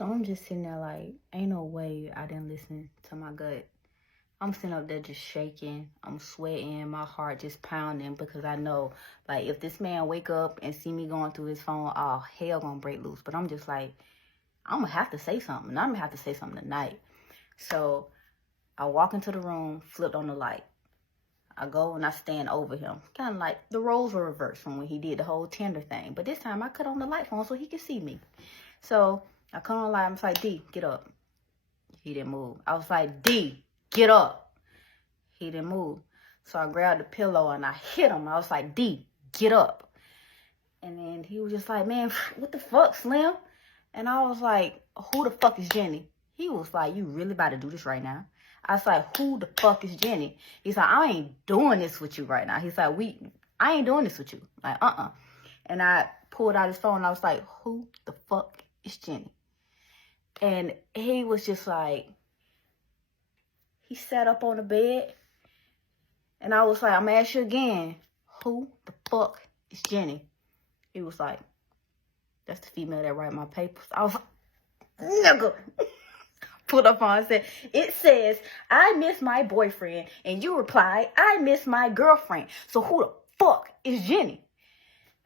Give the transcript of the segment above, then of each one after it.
So I'm just sitting there like, ain't no way I didn't listen to my gut. I'm sitting up there just shaking. I'm sweating. My heart just pounding because I know, like, if this man wake up and see me going through his phone, oh, hell gonna break loose. But I'm just like, I'm gonna have to say something. I'm gonna have to say something tonight. So I walk into the room, flipped on the light. I go and I stand over him. Kind of like the roles were reversed from when he did the whole Tinder thing. But this time I cut on the light phone so he could see me. So I cut on the light. I was like, D, get up. He didn't move. I was like, D, get up. He didn't move. So I grabbed the pillow and I hit him. I was like, D, get up. And then he was just like, man, what the fuck, Slim? And I was like, who the fuck is Jenny? He was like, you really about to do this right now? I was like, who the fuck is Jenny? He's like, I ain't doing this with you right now. He's like, I ain't doing this with you. Like, And I pulled out his phone and I was like, who the fuck is Jenny? And he was just like, he sat up on the bed. And I was like, I'm gonna ask you again, who the fuck is Jenny? He was like, that's the female that write my papers. I was like, nigga. Put up on and said, it says, I miss my boyfriend. And you replied, I miss my girlfriend. So who the fuck is Jenny?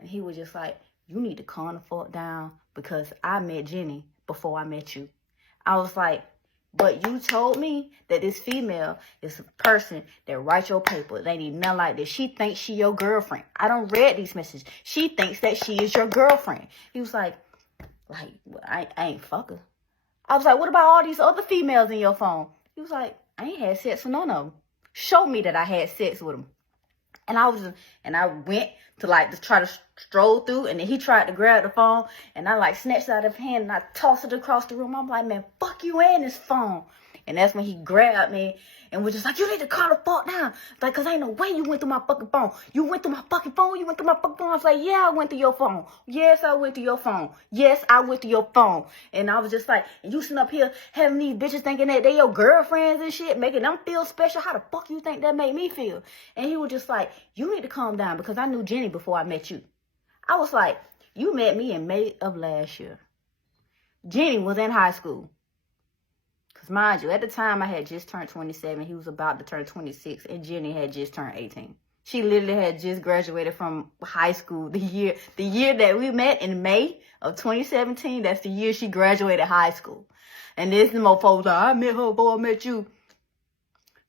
And he was just like, you need to calm the fuck down because I met Jenny before I met you. I was like, but you told me that this female is a person that writes your papers. They ain't nothing like this. She thinks she your girlfriend. I don't read these messages. She thinks that she is your girlfriend. He was like, I ain't fuck her. I was like, what about all these other females in your phone? He was like, I ain't had sex with none of them. Show me that I had sex with them. And I went to try to stroll through, and then he tried to grab the phone, and I snatched it out of his hand and I tossed it across the room. I'm like, man, fuck you and this phone. And that's when he grabbed me and was just like, you need to calm the fuck down. Like, cause ain't no way you went through my fucking phone. You went through my fucking phone. You went through my fucking phone. I was like, yeah, I went through your phone. Yes, I went through your phone. Yes, I went through your phone. And I was just like, and you sitting up here having these bitches thinking that they your girlfriends and shit, making them feel special. How the fuck you think that made me feel? And he was just like, you need to calm down because I knew Jenny before I met you. I was like, you met me in May of last year. Jenny was in high school. Because mind you, at the time I had just turned 27. He was about to turn 26. And Jenny had just turned 18. She literally had just graduated from high school the year that we met in May of 2017. That's the year she graduated high school. And this mofo, I met her before I met you.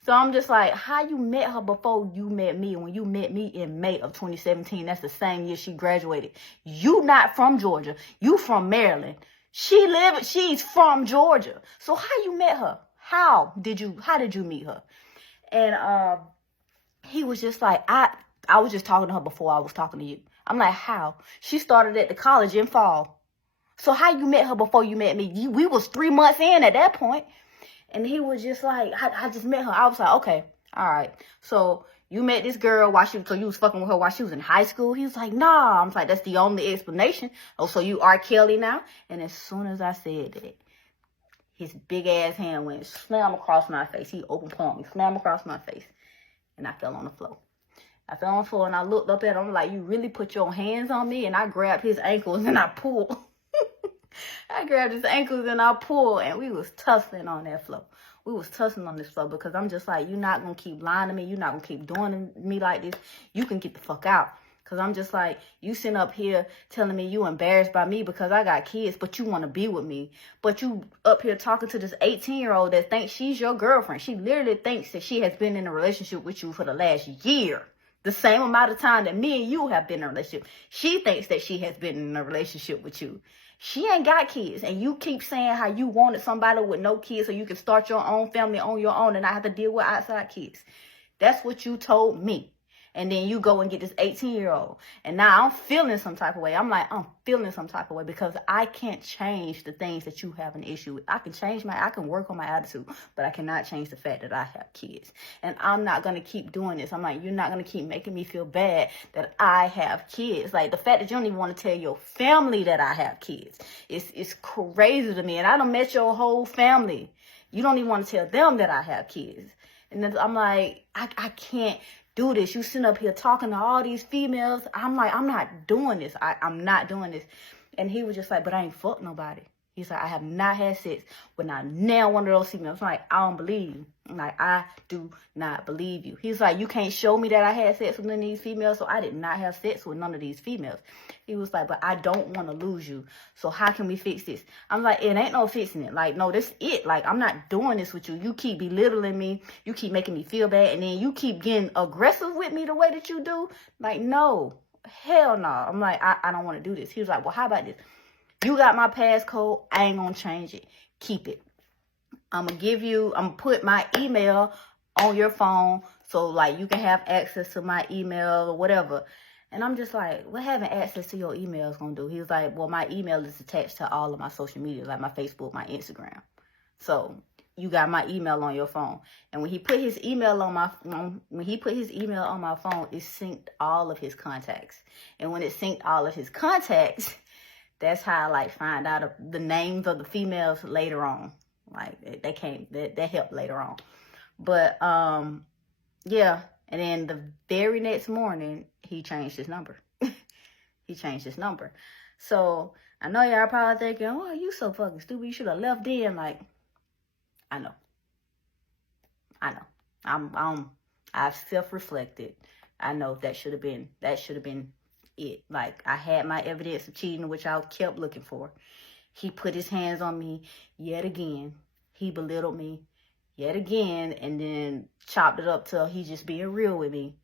So I'm just like, how you met her before you met me? When you met me in May of 2017, that's the same year she graduated. You not from Georgia. You from Maryland. She's from Georgia. So how you met her? How did you meet her? And he was just like, I was just talking to her before I was talking to you. I'm like, how? She started at the college in fall. So how you met her before you met me? We was 3 months in at that point. And he was just like, I just met her. I was like, okay, all right. So you met this girl so you was fucking with her while she was in high school? He was like, nah. I'm like, that's the only explanation. Oh, so you R. Kelly now? And as soon as I said that, his big ass hand went slam across my face. He open palm me, slam across my face. And I fell on the floor. I fell on the floor and I looked up at him like, you really put your hands on me? And I grabbed his ankles and I pulled. I grabbed his ankles and I pulled, and we was tussling on that floor. We was tussling on this floor because I'm just like, you're not going to keep lying to me. You're not going to keep doing to me like this. You can get the fuck out. Because I'm just like, you sitting up here telling me you embarrassed by me because I got kids, but you want to be with me. But you up here talking to this 18-year-old that thinks she's your girlfriend. She literally thinks that she has been in a relationship with you for the last year. The same amount of time that me and you have been in a relationship. She thinks that she has been in a relationship with you. She ain't got kids. And you keep saying how you wanted somebody with no kids so you can start your own family on your own and not have to deal with outside kids. That's what you told me. And then you go and get this 18-year-old. And now I'm feeling some type of way. I'm feeling some type of way because I can't change the things that you have an issue with. I can work on my attitude, but I cannot change the fact that I have kids. And I'm not going to keep doing this. I'm like, you're not going to keep making me feel bad that I have kids. Like the fact that you don't even want to tell your family that I have kids. It's crazy to me. And I done met your whole family. You don't even want to tell them that I have kids. And then I'm like, I can't do this. You sitting up here talking to all these females. I'm like, I'm not doing this. I'm not doing this. And he was just like, but I ain't fucked nobody. He's like, I have not had sex with not now one of those females. I'm like, I don't believe you. I'm like, I do not believe you. He's like, you can't show me that I had sex with none of these females, so I did not have sex with none of these females. He was like, but I don't want to lose you, so how can we fix this? I'm like, it ain't no fixing it. Like, no, this it. Like, I'm not doing this with you. You keep belittling me. You keep making me feel bad, and then you keep getting aggressive with me the way that you do. Like, no, hell no. I'm like, I don't want to do this. He was like, well, how about this? You got my passcode. I ain't gonna change it. Keep it. I'm gonna put my email on your phone so like you can have access to my email or whatever. And I'm just like, what having access to your email is gonna do? He was like, well, my email is attached to all of my social media, like my Facebook, my Instagram. So you got my email on your phone. And when he put his email on my phone, it synced all of his contacts. And when it synced all of his contacts, that's how I like find out the names of the females later on. Like that helped later on. But yeah. And then the very next morning, he changed his number. He changed his number. So I know y'all probably thinking, oh, you so fucking stupid. You should have left then. Like, I know. I've self-reflected. I know that should have been it. Like, I had my evidence of cheating, which I kept looking for. He put his hands on me yet again. He belittled me yet again, and then chopped it up till he just being real with me.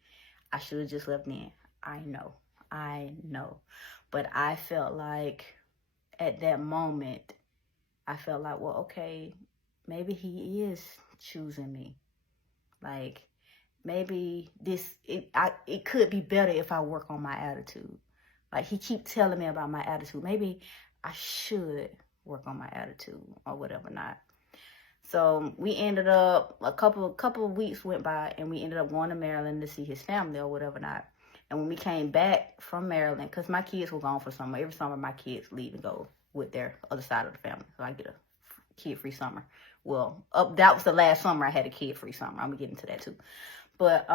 I should have just left then. I know. But I felt like at that moment, I felt like, well, okay, maybe he is choosing me. Like, maybe it could be better if I work on my attitude. Like, he keep telling me about my attitude. Maybe I should work on my attitude or whatever not. So we ended up, a couple of weeks went by, and we ended up going to Maryland to see his family or whatever not. And when we came back from Maryland, because my kids were gone for summer. Every summer my kids leave and go with their other side of the family. So I get a kid-free summer. Well, that was the last summer I had a kid-free summer. I'm going to get into that too. But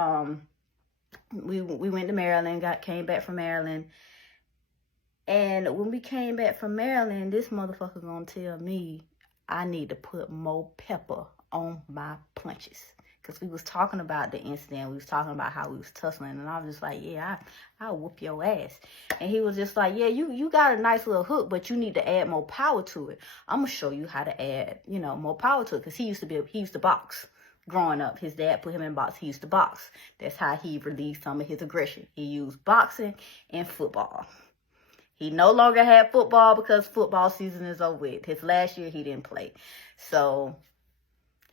we went to Maryland, came back from Maryland. And when we came back from Maryland, this motherfucker gonna tell me I need to put more pepper on my punches. Because we was talking about the incident. We was talking about how we was tussling. And I was just like, yeah, I'll whoop your ass. And he was just like, yeah, you got a nice little hook, but you need to add more power to it. I'm going to show you how to add, more power to it. Because he used to box growing up. His dad put him in box. He used to box. That's how he released some of his aggression. He used boxing and football. He no longer had football because football season is over with. His last year, he didn't play. So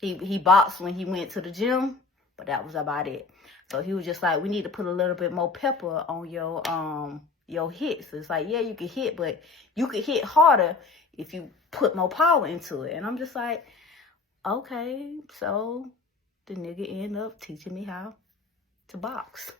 he boxed when he went to the gym, but that was about it. So he was just like, we need to put a little bit more pepper on your hits. It's like, yeah, you can hit, but you could hit harder if you put more power into it. And I'm just like, okay. So the nigga ended up teaching me how to box.